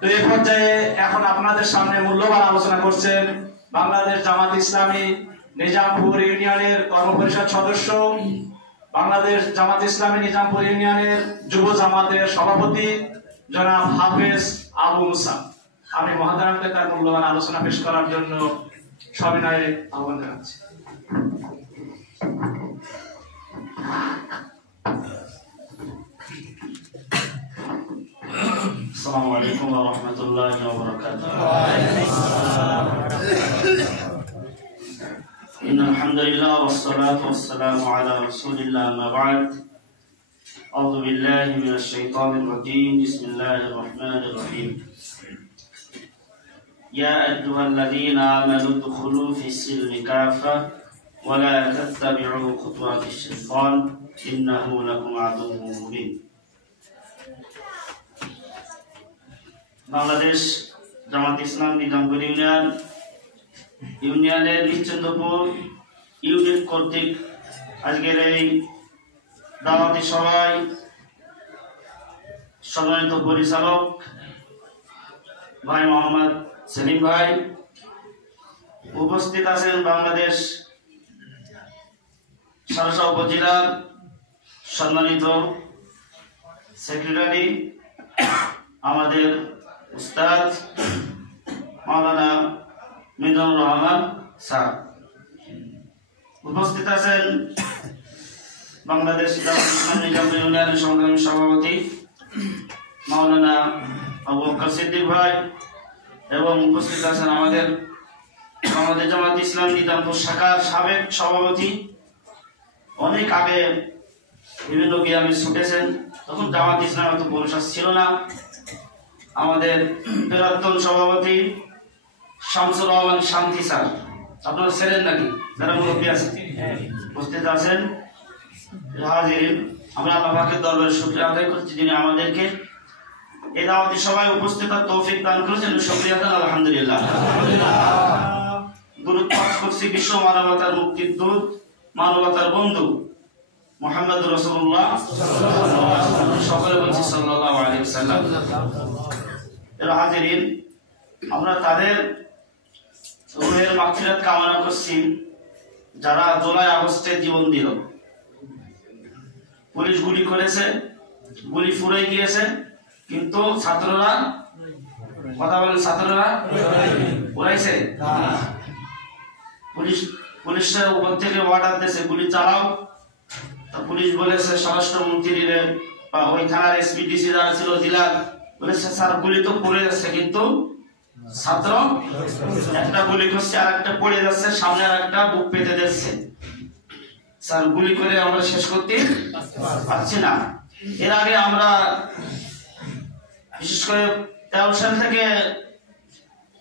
তো এই পর্যায়ে এখন আপনাদের সামনে মূল্যবান আলোচনা করছেন বাংলাদেশ জামাত ইসলামী নিজামপুর ইউনিয়নের কর্মপরিষদ সদস্য, বাংলাদেশ জামাত ইসলামী নিজামপুর ইউনিয়নের যুব জামাতের সভাপতি জনাব হাফেজ আবু মুসা। আমি মহাতারামকে তার মূল্যবান আলোচনা পেশ করার জন্য সবিনয়ে আহ্বান জানাচ্ছি। আসসালামু আলাইকুম ওয়া রাহমাতুল্লাহি ওয়া বারাকাতুহু। ইন্নাল হামদুলিল্লাহ ওয়াস সালাতু ওয়াস সালামু আলা রাসূলিল্লাহ আম্মা বা'দ। আউযু বিল্লাহি মিনাশ শাইতানির রাজীম। বিসমিল্লাহির রাহমানির রাহিম। ইয়া আইয়ুহাল্লাযীনা আমানু দুখুলু ফিস-সিলমি কাফা ওয়া লা তাত্তাবি'ু খুতুওয়াতিশ শাইতান ইন্নাহু লাকুম আদুউউম মুবিন। বাংলাদেশ জামাত ইসলাম নিজামপুর ইউনিয়নের নিশ্চিন্তপুর ইউনিট কর্তৃক আজকের এই দাওয়াতি সভায় সম্মানিত পরিচালক ভাই মোহাম্মদ সেলিম ভাই, উপস্থিত আছেন বাংলাদেশ সারসা উপজেলার সম্মানিত সেক্রেটারি আমাদের উস্তাদ মাওলানা মিজানুর রহমান স্যার, উপস্থিত আছেন বাংলাদেশ জামাত ইসলামী নিজামপুর ইউনিয়নের সংগ্রামী সভাপতি মাওলানা আবু বকর সিদ্দিক ভাই, এবং উপস্থিত আছেন আমাদের বাংলাদেশ জামাত ইসলামী নিজামপুর শাখার সাবেক সভাপতি। অনেক আগে বিভিন্ন বিয়ামে ছুটেছেন, তখন জামাত ইসলাম এত পরিষদ ছিল না। আমাদের প্রাক্তন সভাপতি শামসুর রহমান শান্তি স্যার, আপনারা ছিলেন নাকি? যারা মুরব্বী আছেন উপস্থিত আছেন, হাজিরিন, আমরা আল্লাহ পাকের দরবারে শুকরিয়া আদায় করছি যিনি আমাদেরকে এই দাওয়াতি সভায় উপস্থিত হওয়ার তৌফিক দান করেছেন। শুকরিয়া আদান আলহামদুলিল্লাহ। দুরূদ পাঠ করছি বিশ্ব মানবতার মুক্তির দূত, মানবতার বন্ধু মুহাম্মদুর রাসূলুল্লাহ সকলে বলছি সাল্লাল্লাহু আলাইহি ওয়াসাল্লাম। হাজিরিন, আমরা তাদের রূহের মাগফিরাত কামনা করছি যারা জুলাই আগস্টে জীবন দিল। পুলিশ গুলি করেছে, গুলি ফুরে গিয়েছে, কিন্তু ছাত্ররা, কথা বলেন, ছাত্ররা উড়াইছে। পুলিশের উপর থেকে অর্ডার দিয়েছে গুলি চালাও, তা পুলিশ বলেছে স্বরাষ্ট্রমন্ত্রীর বা ওই থানার এসপিডিসি যারা ছিল জেলার, বলেছে স্যার গুলি তো পড়ে যাচ্ছে, কিন্তু ছাত্র একটা গুলি করছে আর একটা পড়ে যাচ্ছে, সামনে আর একটা বুক পেতে যাচ্ছে, স্যার গুলি করে আমরা শেষ করতে পারছি না। এর আগে আমরা বিশেষ করে 13 সাল থেকে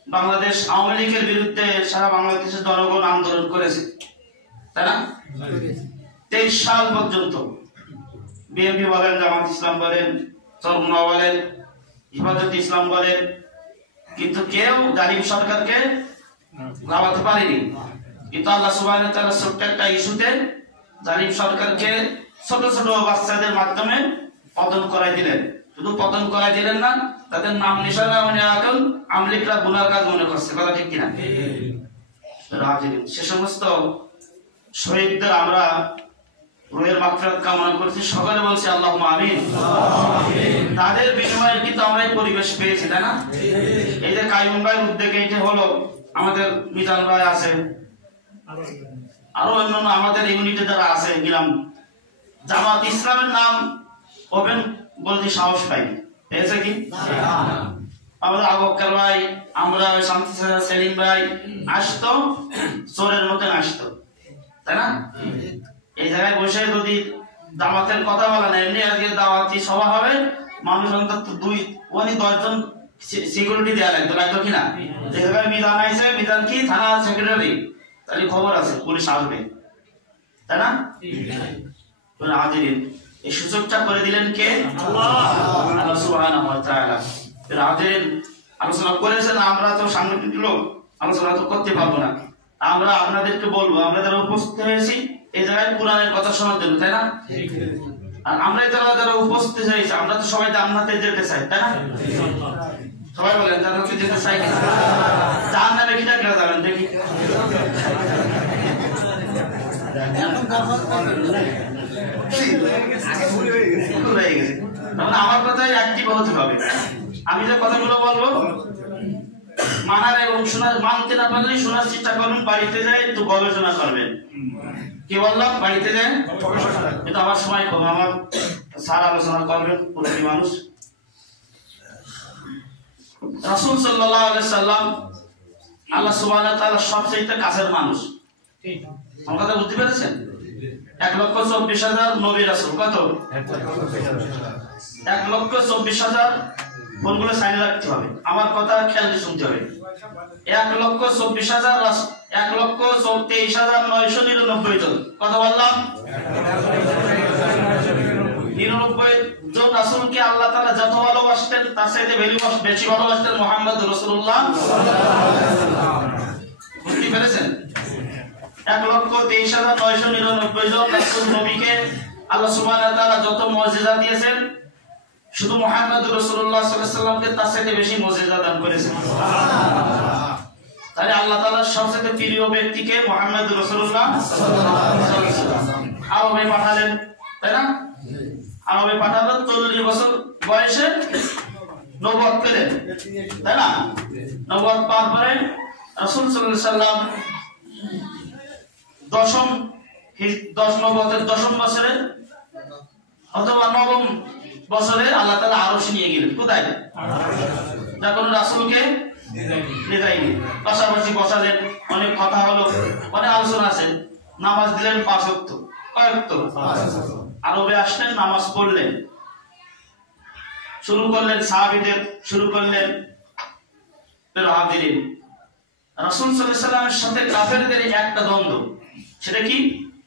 বাংলাদেশ আওয়ামী লীগের বিরুদ্ধে সারা বাংলাদেশের জনগণ আন্দোলন করেছে, তাই না? 23 সাল পর্যন্ত বিএনপি বলেন, জামাত ইসলাম বলেন, চরমোনা বলেন, হেফাজত ইসলাম বলেন, কিন্তু কেউ জালিম সরকারকে লাগাতে পারেনি। কিন্তু আল্লাহ সুবহানাহু ওয়া তাআলা ছোট্ট একটা ইস্যুতে জালিম সরকারকে ছোট ছোট বাচ্চাদের মাধ্যমে পতন করাই দিলেন। শুধু পতন করাই দিলেন না, তাদের নাম নিশানা মানে এখন আমলিকরা গুনার কাজ মনে করছে, কথা ঠিক কিনা? সে সমস্ত শহীদদের আমরা রুহের মাগফিরাত কামনা করছি, সকলে বলছি আল্লাহুম্মা আমিন। তাদের বিনিময়ে কিন্তু আমরা এই পরিবেশ পেয়েছি, তাই না? এই যে কাইয়ুম ভাইয়ের উদ্যোগে এটা হলো, আমাদের মিজান ভাই আছে, আরো অন্যান্য আমাদের ইউনিটে যারা আছে, গেলাম জামাত ইসলামের নাম ওপেন বলতে সাহস পাইনি, পেয়েছে কি? আমাদের আবু বকর ভাই, আমরা শান্তি সেলিম ভাই আসতো, চোরের মতন আসতো, তাই না? এই জায়গায় বসে যদি দাওয়াতের কথা বলা না, এমনি আজকে দাওয়াতি সভা হবে, মানুষ অন্তত 10 জন সিকিউরিটি দেওয়া লাগতো কিনা? যে জায়গায় মিজান আইছে, মিজান কি থানা সেক্রেটারি, তাহলে খবর আছে, পুলিশ আসবে, তাই না? হাজিরিন, এই সুযোগটা করে দিলেন কে? আল্লাহ সুবহানাহু ওয়া তাআলা। হাজিরিন, আলোচনা করেছেন, আমরা তো সাংগঠনিক লোক, আলোচনা তো করতে পারবো না। আমরা আপনাদেরকে বলবো, আমরা যারা উপস্থিত হয়েছি এই জায়গায় কোরআনের কথা শোনার জন্য, তাই না? আর আমরা যারা উপস্থিত হয়েছি, আমরা তো সবাই জান্নাতে যেতে চাই, তাই না? সবাই বলেন জান্নাতে যেতে চাই কিনা? জাহান্নামে কিনা কেন যাবেন দেখি? আমার কথাই অ্যাক্টিভ হতে হবে। আমি যে কথাগুলো বলবো মানার এবং শোনার, মানতে না পারলে শোনার চেষ্টা করবেন, বাড়িতে যায় একটু গবেষণা করবেন। কি বললাম? বাড়িতে যায় কিন্তু আমার সময় কম, আমার স্যার আলোচনা করবেন প্রতি মানুষ। রাসূল সাল্লাল্লাহু আলাইহি সাল্লাম আল্লাহ সুবহানাহু ওয়া তাআলার সবচেয়ে কাছের মানুষ। আমার কথা বুঝতে পেরেছেন? 1,24,000 নবী রাসূল। কত? 1,24,000। ফোনগুলো সাইনে রাখতে হবে, আমার কথা খেয়াল দিয়ে শুনতে হবে। 1,24,000 1,23,999 জন। কত বললাম? 99 জন রাসূলকে আল্লাহ তাআলা যত ভালোবাসতেন তার চাইতে বেশি ভালোবাসতেন মুহাম্মদ রাসূলুল্লাহ। বুঝতে পেরেছেন? 1,23,999 জন রাসূল নবীকে আল্লাহ সুবহানাহু ওয়া তাআলা যত মুজিজা দিয়েছেন, শুধু মুহাম্মদ রাসূলুল্লাহ সাল্লাল্লাহু আলাইহি সাল্লামকে তার চাইতে বেশি মুজিজা দান করেছেন। তাহলে আল্লাহ তাআলার সবচেয়ে প্রিয় ব্যক্তিকে মুহাম্মদ রাসূলুল্লাহ সাল্লাল্লাহু আলাইহি ওয়াসাল্লাম আরবে পাঠালেন, তাই না? আরবে পাঠালেন, 40 বছর বয়সে নবুয়ত পেলেন, তাই না? নবুয়ত পাওয়ার পরে রাসূল সাল্লাল্লাহু আলাইহি সাল্লাম নবুয়তের 10ম বছরে অথবা 9ম বছরে আল্লাহ তাআলা আরশে নিয়ে গেলেন। কোথায়? যখন রাসূলকে দিদাইনি পাশাপাশি বসালেন, অনেক কথা হলো, অনেক আলোচনা আছে। নামাজ দিলেন 5 ওয়াক্ত। কয় ওয়াক্ত? 5 ওয়াক্ত। আরবে আসলেন, নামাজ পড়লেন, শুরু করলেন, সাহাবীদের শুরু করলেন। হাজিরিন, রাসূল সাল্লাল্লাহু আলাইহি সাল্লামের সাথে কাফেরদের একটা দ্বন্দ্ব। সেটা কি?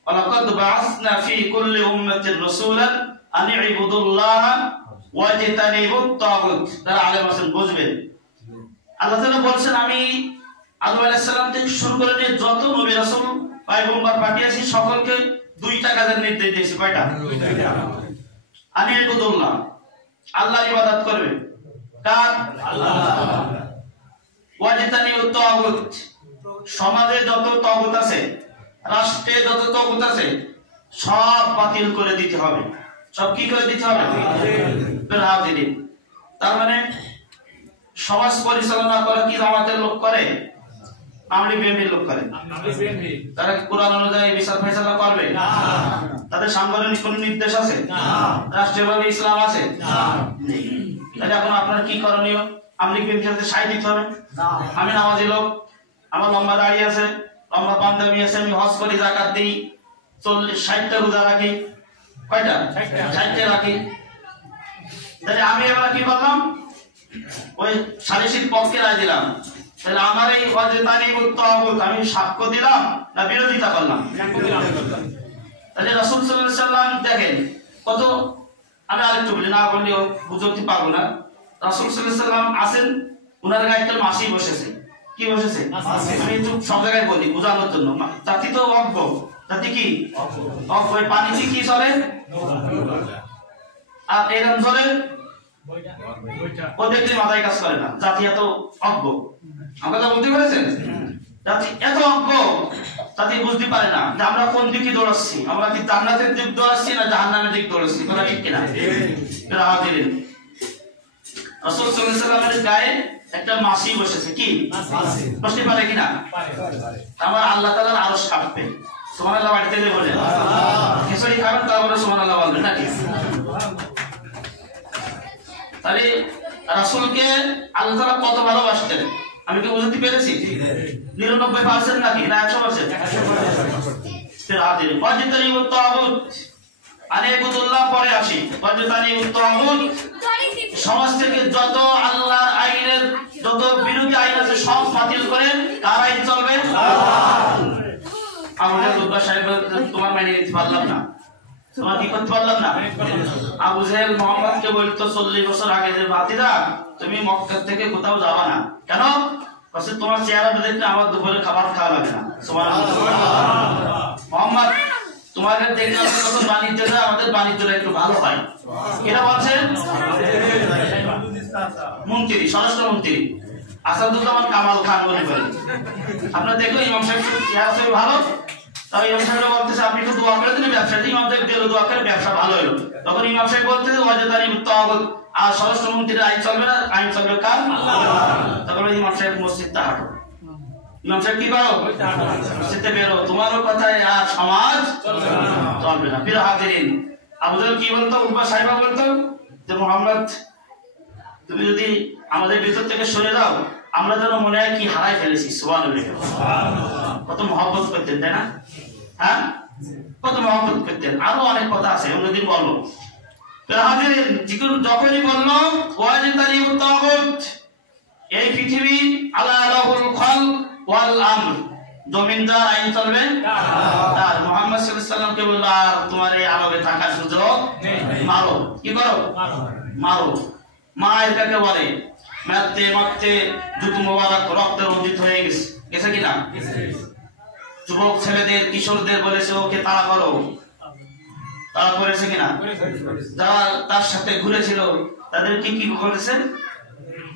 ওয়ালাকাদ বাআসনা ফি কুল্লি উম্মাতির রাসূলান আন ইবুদুল্লাহ ওয়াজতানিবুত তাগুত। তারা আলেম আছেন, বুঝবেন। আল্লাহ তাআলা বলেন, আমি আদম আলাইহিস সালাম থেকে শুরু করে নিয়ে যত নবী রাসূল পয়গম্বর পাঠিয়েছি সকলকে 2টা কাজের নির্দেশ দিয়েছি। কয়টা? 2টা। আন ইবুদুল্লাহ, আল্লাহর ইবাদত করবে। কার? আল্লাহ। ওয়াজতানিবুত তাগুত, সমাজে যত তাগুত আছে, রাষ্ট্রে যত তাগুত আছে সব বাতিল করে দিতে হবে। সব কি করে দিতে হবে? হাজিরিন, তার মানে সমাজ পরিচালনা করা কি জামাতের লোক করে? আমলি বিএনপির লোক করে। তারা কোরআন অনুযায়ী বিচার ফয়সালা করবে না। তাদের সাংগঠনিক কোন নির্দেশ আছে? না। রাষ্ট্রীয়ভাবে ইসলাম আছে? না। তাহলে এখন আপনার কি করণীয়? আমলি বিএনপির সাথে সাই দিতে হবে? না। আমি নামাজি লোক, আমার লম্বা দাড়ি আছে, লম্বা পাঞ্জাবি আছে, আমি হজ করি, যাকাত দিই, 40-60টা রোজা রাখি। কয়টা? 60টা রাখি। তাহলে আমি এবার কি বললাম? ওই সালিসির পক্ষে রায় দিলাম। তাহলে আমার এই ওয়াজতানিবুত তাগুত আমি সাক্ষ্য দিলাম না বিরোধিতা করলাম? তাহলে রাসূল সাল্লাল্লাহু আলাইহি সাল্লাম দেখেন কত, আমি আরেকটু বলি, না বললেও বুঝতে পারবো না। রাসূল সাল্লাল্লাহু আলাইহি সাল্লাম আছেন, উনার গায়ে একটা মাসি বসেছে। কি বসেছে? আমি একটু সব জায়গায় বলি বোঝানোর জন্য। জাতি তো অজ্ঞ, জাতি কি অজ্ঞ। পানিতে কি চলে? আর এরকম চলে ও দেখলে মাথায় কাজ করে না। জাতি এত অজ্ঞ, আমরা তো বুঝতে পেরেছেন? জাতি এত অজ্ঞ, জাতি বুঝতে পারে না যে আমরা কোন দিকে দৌড়াচ্ছি। আমরা কি জান্নাতের দিক দৌড়াচ্ছি না জাহান্নামের দিক দৌড়াচ্ছি? কথা ঠিক কিনা? হাজিরিন, রাসূল সাল্লাল্লাহু আলাইহি সাল্লামের গায়ে একটা মাছি বসেছে। কি বসতে পারে কিনা? আমার আল্লাহ তাআলার আরশ কাঁপবে। সুবহানাল্লাহ। বাড়িতে যে বলেন খিচুড়ি খাবেন, তারপরে সুবহানাল্লাহ বলবেন নাকি? তাহলে রাসূলকে আল্লাহ তাআলা কত ভালোবাসতেন আমি কি বুঝতে পেরেছি? 99% নাকি না 100%? ফির ওয়াজতানিবুত তাগুত আন ইবুদুল্লাহ পরে আসি। ওয়াজতানিবুত তাগুত, সমাজ থেকে যত আল্লাহর আইনের যত বিরোধী আইন আছে সব বাতিল করেন। কার আইন চলবে? আমাদের দুর্গা সাহেব তোমার মেনে নিতে পারলাম না, তোমার কি করতে পারলাম না। আবু জাহেল মুহাম্মদকে বলতো 40 বছর আগে যে বাতিদা তুমি মক্কা থেকে কোথাও যাবা না। কেন? কারণ তোমার চেহারাটা দেখলে আমার দুপুরে খাবার খাওয়া লাগে না। সুবহানাল্লাহ। মুহাম্মদ তোমাকে দেখলে আমরা যখন বাণিজ্য যায় আমাদের বাণিজ্যটা একটু ভালো হয়। এটা বলছেন মন্ত্রী, স্বরাষ্ট্রমন্ত্রী আসাদুজ্জামান কামাল খান বলে করেন। আপনারা দেখলেন ইমাম সাহেব ভালো, তবে ইমাম সাহেব বলতেছে আপনি একটু দোয়া করে দিলে ব্যবসাতে, ইমাম সাহেব দিল দোয়া করে ব্যবসা ভালো হলো। তখন ইমাম সাহেব বলতেছে ওয়াজদানি মুত্তাওয়াগত, আর স্বরাষ্ট্রমন্ত্রীর আইন চলবে না, আইন চলবে কার? তখন ইমাম সাহেব মসজিদটা হাঁটো, ইমাম সাহেব কি করো? মসজিদে বেরো, তোমারও কথায় আর সমাজ চলবে না। প্রিয় হাজিরিন, আবু জাহেল কি বলতো? উতবা সাহেবা বলতো যে মুহাম্মদ তুমি যদি আমাদের ভিতর থেকে সরে যাও, আমরা যেন মনে হয় কি হারাই ফেলেছি। সুবহানাল্লাহ, কত মহব্বত করতেন, তাই না? হ্যাঁ, কত মহব্বত করতেন। আরো অনেক কথা আছে, অন্যদিন বলবো। যখনই বললো ওয়াজিদানি মুত্তাওয়াগত, এই পৃথিবী আলা লাহুল খালক ওয়াল আমর, জমিনদার আইন চলবে তার। মুহাম্মদ সাল্লাল্লাহু আলাইহি সাল্লামকে বলল আর তোমার এই আরবে থাকার সুযোগ নেই, মারো। কি করো? মারো। মায়ের কাকে বলে? মারতে মারতে জুতো মোবারক রক্তে রঞ্জিত হয়ে গেছে, গেছে কিনা? যুবক ছেলেদের, কিশোরদের বলেছে ওকে তাড়া করো, তাড়া করেছে কিনা? যারা তার সাথে ঘুরেছিল তাদেরকে কি করেছে?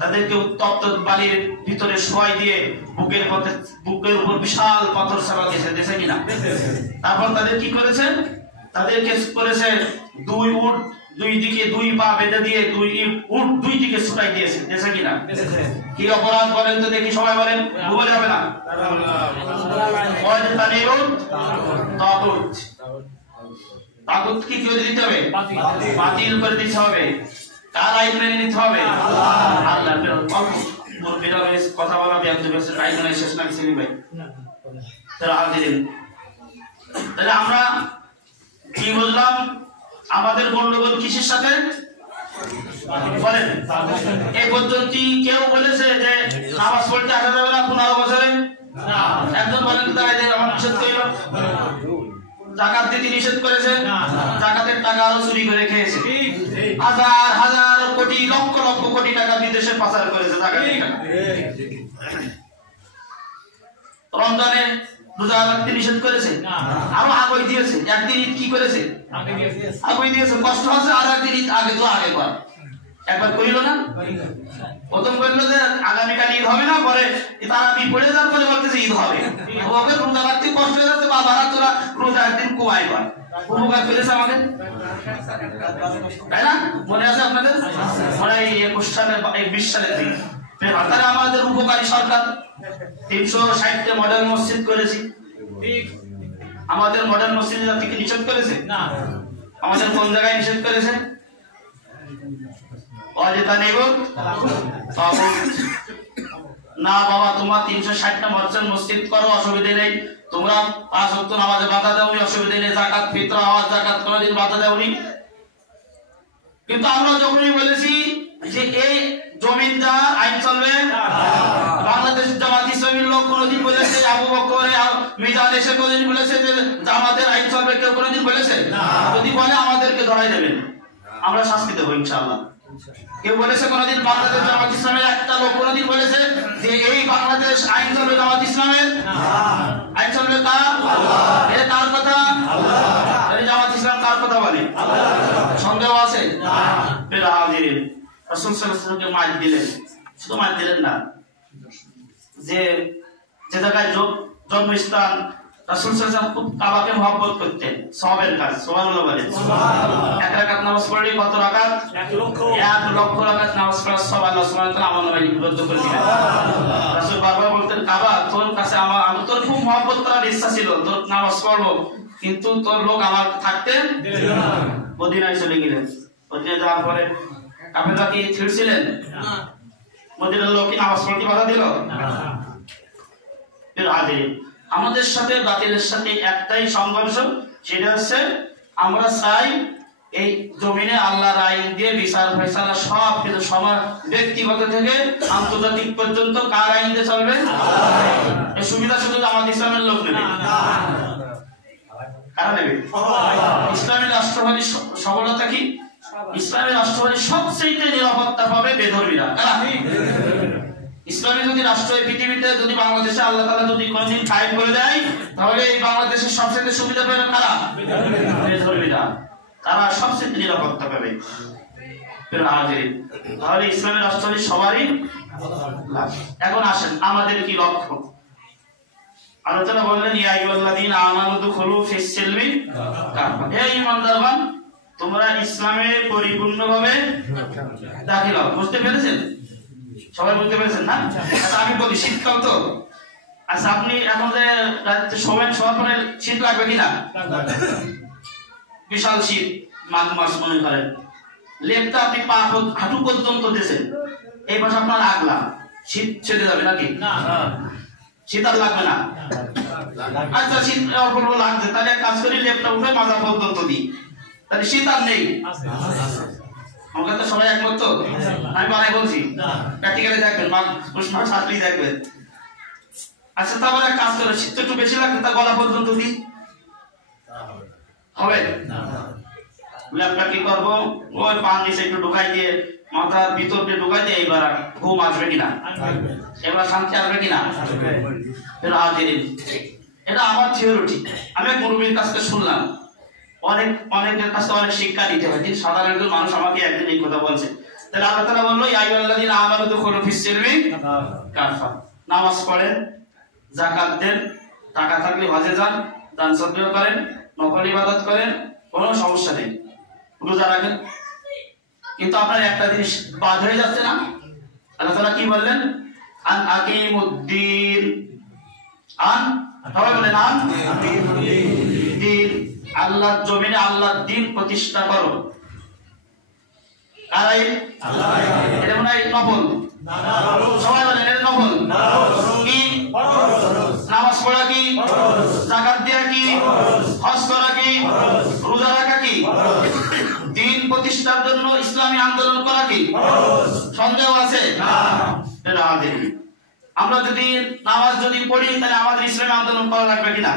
তাদেরকে উত্তপ্ত বালির ভিতরে শোয়াই দিয়ে বুকের উপর বিশাল পাথর চাপা দিয়েছে, দেশে কিনা? তারপর তাদের কি করেছে? তাদেরকে করেছে দুই উট, দুই দিকে দুই পা বেঁধে দিয়ে দুই উট দুই দিকে ছুটাই দিয়েছে, দেশে কিনা? কি অপরাধ বলেন তো দেখি, সবাই বলেন, ভুলে যাবে না। তাগুত কি করে দিতে হবে? বাতিল করে দিতে হবে। কার আইন মেনে নিতে হবে? আল্লাহর। কথা বলা ব্যক্ত করছে, টাইম নাই, শেষ না কিছু ভাই। তাহলে আমরা কি বুঝলাম? আমাদের গন্ডগোল কিসের সাথে বলেন? এই পদ্ধতি কেউ বলেছে যে নামাজ পড়তে আসা যাবে না 15 বছরে? একজন বলেন তাই আমার নিষেধ করল। জাকাত দিতে নিষেধ করেছে, জাকাতের টাকা আরো চুরি করে খেয়েছে, হাজার হাজার কোটি লক্ষ লক্ষ কোটি টাকা বিদেশে পাচার করেছে জাকাতের টাকা। রমজানে রোজা রাখতে নিষেধ করেছে, আরো আগই দিয়েছে। একদিন ঈদ কি করেছে? আগই দিয়েছে। কষ্ট আছে, আর একদিন ঈদ আগে তো আগে কর। একবার করিল না? প্রথম করিল যে আগামীকাল ঈদ হবে না, পরে তারাবি পড়ে যাওয়ার পরে বলতেছে ঈদ হবে। ওকে রোজা রাখতে কষ্ট হয়ে যাচ্ছে, বাবারা তোরা রোজা একদিন কুয়াই কর। উপকার ফেলেছে আমাদের, তাই না? মনে আছে আপনাদের? মনে হয় 21 সালের 20 সালের দিন তারা আমাদের উপকারী সরকার 360টা মডেল মসজিদ করেছি। আমাদের মডেল মসজিদ জাতিকে নিষেধ করেছে না? আমাদের কোন জায়গায় নিষেধ করেছে? না বাবা, তোমার 360টা মসজিদ মসজিদ করো, অসুবিধা নেই। তোমরা 5 ওয়াক্ত নামাজে বাধা দাওনি, অসুবিধা নেই। যাকাত ফিতরা হওয়ার জাকাত কোনদিন বাধা দাওনি। কিন্তু আমরা যখনই বলেছি যে এই জমিনদার আইন চলবে, বাংলাদেশ জামাত ইসলামীর লোক কোনদিন বলেছে, আবু বকর মিজান এসে কোনদিন বলেছে যে জামাতের আইন চলবে? কেউ কোনদিন বলেছে? যদি বলে আমাদেরকে ধরাই দেবেন, আমরা শাস্তি দেবো ইনশাআল্লাহ। কেউ বলেছে কোনদিন বাংলাদেশ জামাত ইসলামের একটা লোক কোনদিন বলেছে যে এই বাংলাদেশ আইন চলবে জামাত ইসলামের? আইন চলবে কার? এটা কার কথা? জামাত ইসলাম কার কথা বলে? সন্দেহ আছে? রাসূল সাল্লাল্লাহু আলাইহি ওয়াসাল্লামকে মার দিলেন, শুধু মার দিলেন না, যে জায়গায় জন্মস্থান, রাসূল সাল্লাল্লাহু আলাইহি ওয়াসাল্লাম খুব কাবাকে মহব্বত করতেন। সওয়াবের কাজ, সুবহানাল্লাহ বলেন। এক রাকাত নামাজ পড়লে কত রাকাত? 1 লক্ষ রাকাত নামাজ পড়ার সওয়াব আল্লাহ সুবহানাহু ওয়া তাআলা আমার নামে লিপিবদ্ধ করে দিবেন। রাসূল বারবার বলতেন, কাবা তোর কাছে আমি তোর খুব মহব্বত করার ইচ্ছা ছিল, তোর নামাজ পড়বো, কিন্তু তোর লোক আমার থাকতে দিল না। মদিনায় চলে গেলেন। মদিনায় যাওয়ার পরে কাফেররা কি ছিড়ছিলেন? মদিনার লোক কি নামাজ পড়তে বাধা দিল? আমাদের সাথে বাতিলের সাথে একটাই সংঘর্ষ, সেটা হচ্ছে আমরা চাই এই জমিনে আল্লাহর আইন দিয়ে বিচার ফয়সালা সব কিছু সমাজ, ব্যক্তিগত থেকে আন্তর্জাতিক পর্যন্ত কার আইন দিয়ে চলবে? এই সুবিধা শুধু জামাত ইসলামের লোক নেবে। কারা নেবে? ইসলামী রাষ্ট্রবাদী সফলতা কি? ইসলামী রাষ্ট্রবাদী সবচেয়ে নিরাপত্তা পাবে বেধর্মীরা। ইসলামী যদি রাষ্ট্র এই পৃথিবীতে যদি বাংলাদেশে আল্লাহ তাআলা যদি কোনদিন কায়েম করে দেয়, তাহলে এই বাংলাদেশের সবচেয়ে সুবিধা পাবে কারা? বেধর্মীরা। তারা সবচেয়ে নিরাপত্তা পাবে। তাহলে ইসলামের রাষ্ট্র সবারই লাভ। এখন আসেন আমাদের কি লক্ষ্য। আল্লাহ তাআলা বললেন ইয়া আইয়ুহাল্লাযীনা আমানু দুখুলু ফিস সিলমি কাফা, হে ঈমানদারগণ তোমরা ইসলামে পরিপূর্ণভাবে দাখিল হও। বুঝতে পেরেছেন? সবাই বুঝতে পেরেছেন না? আচ্ছা আমি বলি শীতকাল তো, আচ্ছা আপনি এখন যে রাতে শোবেন শোয়ার পরে শীত লাগবে কিনা? বিশাল শীত, মাঘ মাস মনে করেন, লেপটা আপনি পা হাঁটু পর্যন্ত দিয়েছেন, এই পাশে আপনার আগলা, শীত ছেড়ে যাবে নাকি? শীত আর লাগবে না। আচ্ছা শীত অল্প অল্প লাগছে, তাহলে এক কাজ করি লেপটা উঠে মাথা পর্যন্ত দিই, তাহলে শীত আর নেই। আমাকে তো সবাই একমত তো? আমি বানাই বলছি, প্র্যাকটিক্যালি দেখবেন, মাঘ পৌষ মাস আসলেই দেখবেন। আচ্ছা তারপরে এক কাজ করে শীত একটু বেশি লাগবে, তা গলা পর্যন্ত দিই, হবে? ল্যাপটা কি করবো, ওই পান নিচে একটু ঢুকাই দিয়ে মাথার ভিতর দিয়ে ঢুকাই দিয়ে এবার ঘুম আসবে কিনা, এবার শান্তি আসবে কিনা? এটা আমার থিওরি। আমি এক মুরব্বীর কাছ থেকে শুনলাম, অনেকের কাছে অনেক শিক্ষা দিতে হয়, কিন্তু সাধারণ একজন মানুষ আমাকে একদিন এই কথা বলছে। তাহলে আল্লাহ তাআলা বললো ইয়া আইয়ুহাল্লাযীনা আমানু দুখুলু ফিস সিলমি কাফা, নামাজ পড়েন, যাকাত দেন, টাকা থাকলে হজে যান, দান সদকা করেন, নফল ইবাদত করেন, কোনো সমস্যা নেই, রোজা রাখেন। কিন্তু আপনার একটা জিনিস বাদ হয়ে যাচ্ছে না। আল্লাহ তাআলা কি বললেন? আন আকিমুদ্দিন, আন সবাই বলেন আন দিন, আল্লাহর জমিনে আল্লাহর দ্বীন প্রতিষ্ঠা করো। কারাই আল্লাহ, এটা মনে হয় নফল, সবাই বলেন এটা নফল। কি নামাজ পড়া কি, যাকাত দেওয়া কি, হজ করা কি, রোজা রাখা কি, দ্বীন প্রতিষ্ঠার জন্য ইসলামী আন্দোলন করা কি? সন্দেহ আছে? আমরা যদি নামাজ যদি পড়ি তাহলে আমাদের ইসলামী আন্দোলন করা লাগবে কিনা?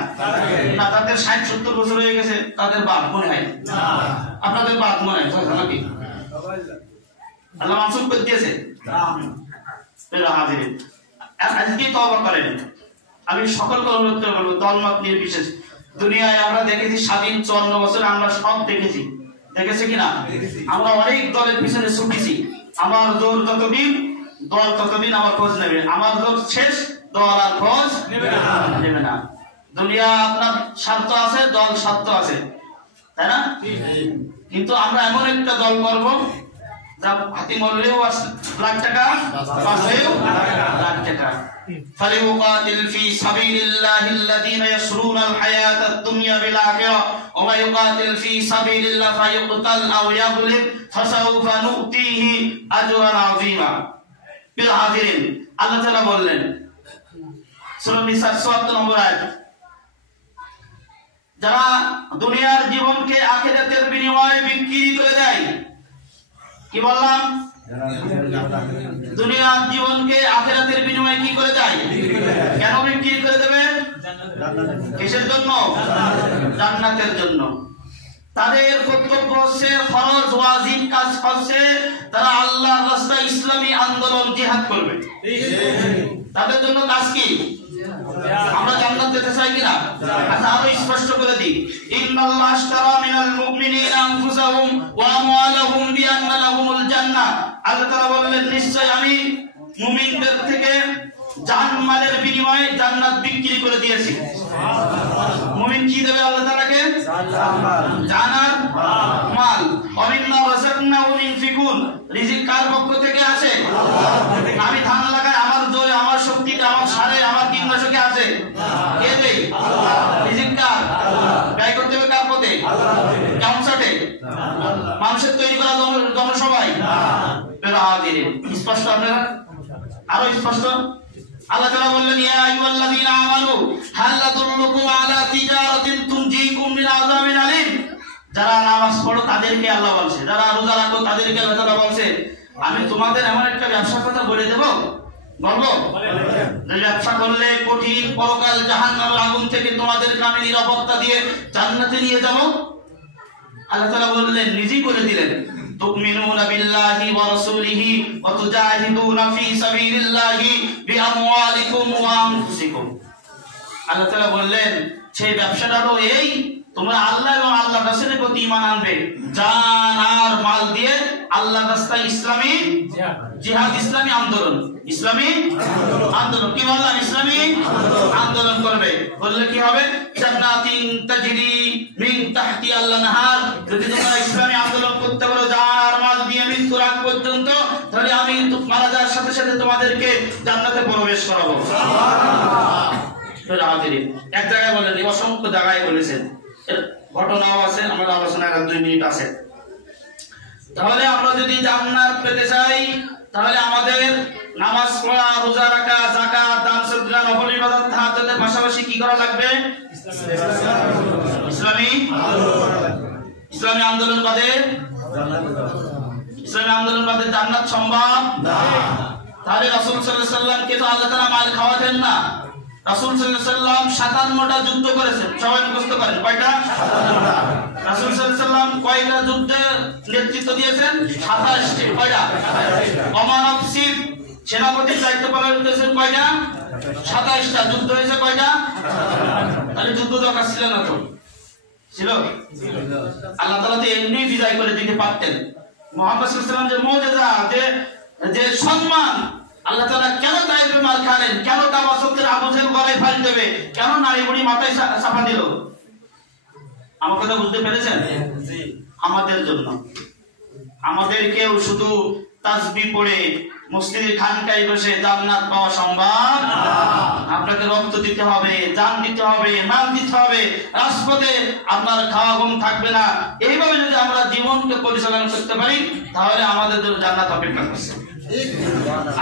না, তাদের 60-70 বছর হয়ে গেছে, তাদের বাদ মনে হয়, আপনাদের বাদ মনে হয় নাকি? আল্লাহ মানসুখ করে দিয়েছে। আজকে তওবা করেন। আমি সকলকে অনুরোধ করবো, দলমত নির্বিশেষ, দুনিয়ায় আমরা দেখেছি স্বাধীন 54 বছর আমরা সব দেখেছি, দেখেছি কিনা? আমরা অনেক দলের পিছনে ছুটেছি, আমার জোর যতদিন দল ততদিন আমার খোঁজ নেবে, আমার জোর শেষ দল আর খোঁজ নেবে না। দুনিয়া আপনার স্বার্থ আছে, দল স্বার্থ আছে, তাই না? কিন্তু আমরা এমন একটা দল করবো যা হাতি মরলেও লাখ টাকা, বাঁচলেও লাখ টাকা। فليقاتل في سبيل الله الذين يشرون الحياة الدنيا بالآخرة ومن يقاتل في سبيل الله فيقتل أو يغلب فسوف نؤتيه أجرا عظيما। بالحاضرين আল্লাহ তাআলা বললেন সূরা নিসা ৭৪ নম্বর আয়াত, যারা দুনিয়ার জীবনকে আখিরাতের বিনিময়ে বিক্রি করে দেয়। কি বললাম? দুনিয়ার জীবনকে আখিরাতের বিনিময়ে কি করে দেয়? কেন বিক্রি করে দেবে? কিসের জন্য? জান্নাতের জন্য। তাদের কর্তব্য হচ্ছে, ফরজ ওয়াজিব কাজ হচ্ছে তারা আল্লাহর রাস্তায় ইসলামী আন্দোলন জিহাদ করবে। তাদের জন্য কাজ কি? আমরা জান্নাত পেতে চাই কিনা? আচ্ছা আরো স্পষ্ট করে দিই, ইন্নাল্লাহ আশতারা মিনাল মুমিনিনা আনফুসাহুম ওয়া আমওয়ালাহুম বিআন্না লাহুমুল জান্নাহ। আল্লাহ তাআলা বললেন নিশ্চয় আমি মুমিনদের থেকে জানমালের বিনিময়ে জান্নাত বিক্রি করে দিয়েছি। মুমিন কি দেবে আল্লাহ তাআলাকে? জান আর মাল। ওয়ামিন্না রাযাকনাহুম ইনফিকুন, রিজিক কার পক্ষ থেকে আসে? আমি ধান লাগাই, আমার জোরে, আমার শক্তিতে, আমার সারে, আমার কীটনাশকে আসে, কে দেয়? রিজিক কার? ব্যয় করতে হবে কার পথে? কেমন সাথে? মানুষের তৈরি করা জনসভায়? স্পষ্ট আপনারা? আরো স্পষ্ট আল্লাহ তাআলা বললেন ইয়া আইয়ুহাল্লাযীনা আমানু হাল আদুল্লুকুম আলা তিজারাতিন তুনজিকুম মিন আযাবিন আলীম। যারা নামাজ পড়ো তাদেরকে আল্লাহ বলছে, যারা রোজা রাখো তাদেরকে আল্লাহ তাআলা বলছে আমি তোমাদের এমন একটা ব্যবসার কথা বলে দেব, বলবো যে ব্যবসা করলে কঠিন পরকাল জাহান্নামের আগুন থেকে তোমাদেরকে আমি নিরাপত্তা দিয়ে জান্নাতে নিয়ে যাব। আল্লাহ তাআলা বললেন, নিজেই বলে দিলেন, তুমিনুনা বিল্লাহি ওয়া রাসূলিহি ওয়া তুজাহিদুনা ফি সাবিলিল্লাহি বিআমওয়ালিকুম ওয়া আনফুসিকুম। আল্লাহ তাআলা বললেন সেই ব্যবসাটা হলো এই, তোমরা আল্লাহ এবং আল্লাহ রাসূলের প্রতি ঈমান আনবে জান আর মাল দিয়ে আল্লাহর রাস্তায় ইসলামী জিহাদ, ইসলামী আন্দোলন, ইসলামী আন্দোলন। কি বললাম? ইসলামী আন্দোলন করবে। বললে কি হবে? জান্নাতিন তাজরি মিন তাহতি আল-আনহার। যদি তোমরা ইসলামী আন্দোলন করতে পারো জান মাল দিয়ে মৃত্যুর আগ পর্যন্ত, তাহলে আমি মারা যাওয়ার সাথে সাথে তোমাদেরকে জান্নাতে প্রবেশ করাবো। এক জায়গায় বলেন, অসংখ্য জায়গায় বলেছেন, ঘটনাও আছে, আমাদের আলোচনায় 2 মিনিট আছে। তাহলে আমরা যদি জান্নাত পেতে চাই, তাহলে আমাদের নামাজ পড়া, রোজা রাখা, যাকাত, দান সদকা, নফল ইবাদত, তাহাজ্জুদের পাশাপাশি কি করা লাগবে? ইসলামী আন্দোলন বাদে জান্নাত সম্ভব না। তাহলে রাসূল সাল্লাল্লাহু আলাইহি ওয়াসাল্লামকে তো আল্লাহ তাআলা মাল খাওয়াতেন না। রাসূল সাল্লাল্লাহু আলাইহি ওয়াসাল্লাম 57টা যুদ্ধ করেছেন। সবাই মুখস্থ করেন, কয়টা? 57টা। রাসূল সাল্লাল্লাহু আলাইহি ওয়াসাল্লাম কয়টা যুদ্ধে নেতৃত্ব দিয়েছেন? 27টি। কয়টা? কমান্ড চিফ, সেনাপতির দায়িত্ব পালন করেছেন কয়টা? 27টা। যুদ্ধ হয়েছে কয়টা? তাহলে যুদ্ধ দরকার ছিল না তো? ছিল। আল্লাহ তাআলা তো এমনি বিদায় করে দিতে পারতেন। মুহাম্মদ সাল্লাল্লাহু আলাইহি ওয়াসাল্লাম যে মুজিজা, যে সম্মান, আল্লাহ তাআলা কেন তাইফে মাল খালেন? কেন তাবাসসুতের আবু জেহেল গলায় ফাঁস দেবে? কেন নারী বুড়ি মাথায় চাপা দিল? আমার কথা বুঝতে পেরেছেন? জি। আমাদের জন্য। আমাদেরকেও শুধু তাসবিহ পড়ে মসজিদের খানকায় বসে জান্নাত পাওয়া সম্ভব না। আপনাকে রক্ত দিতে হবে, জান দিতে হবে, মাল দিতে হবে, রাজপথে আপনার খাওয়া ঘুম থাকবে না। এইভাবে যদি আমরা জীবনকে পরিচালনা করতে পারি, তাহলে আমাদের জন্য জান্নাত অপেক্ষা করছে।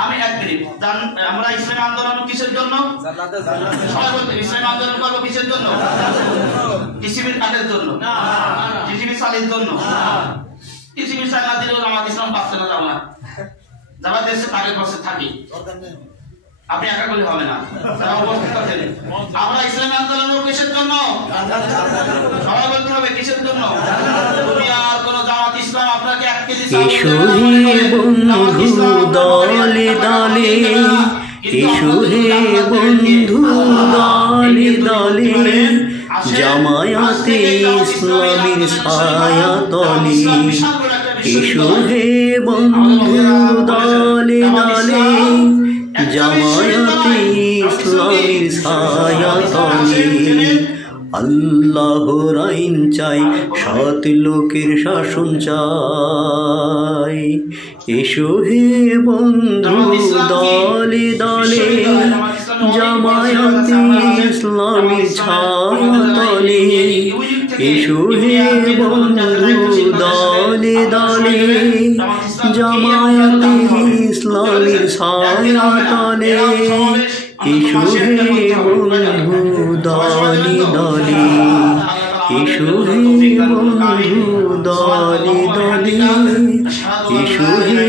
আমি 1 মিনিট, আমরা ইসলামী আন্দোলন কিসের জন্য? সবাই বলতে, ইসলামী আন্দোলন করবো কিসের জন্য? টিসিবির কাজের জন্য না, টিসিবি চালের জন্য না। টিসিবি চাল না দিলেও জামাত ইসলাম পাচ্ছে না, যাবো না। জামাত এসে তাদের পাশে থাকি, আপনি একা করলে হবে না। আমরা ইসলামী আন্দোলন কিসের জন্য? সবাই বলতে হবে কিসের জন্য? দুনিয়ার কোন জামাত ইসলাম আপনাকে 1 কেজি চাল বন্ধু দলে দলে, এসো হে বন্ধু দলে দলে, জামায়াতে ইসলামীর ছায়া তলে। এসো হে বন্ধু দলে দলে, জামায়াতে ইসলামীর ছায়া তলে। আল্লাহর আইন চাই, সৎ লোকের শাসন চাই। এসো হে বন্ধু দলে দলে, জামায়াতে ইসলামীর ছায়া তলে। এসো হে বন্ধু দলে দলে, জামায়াতে ইসলামীর ছায়া তলে। এসো হে বন্ধু দলে দলে, এসো হে বন্ধু দলে দলে, এসো হে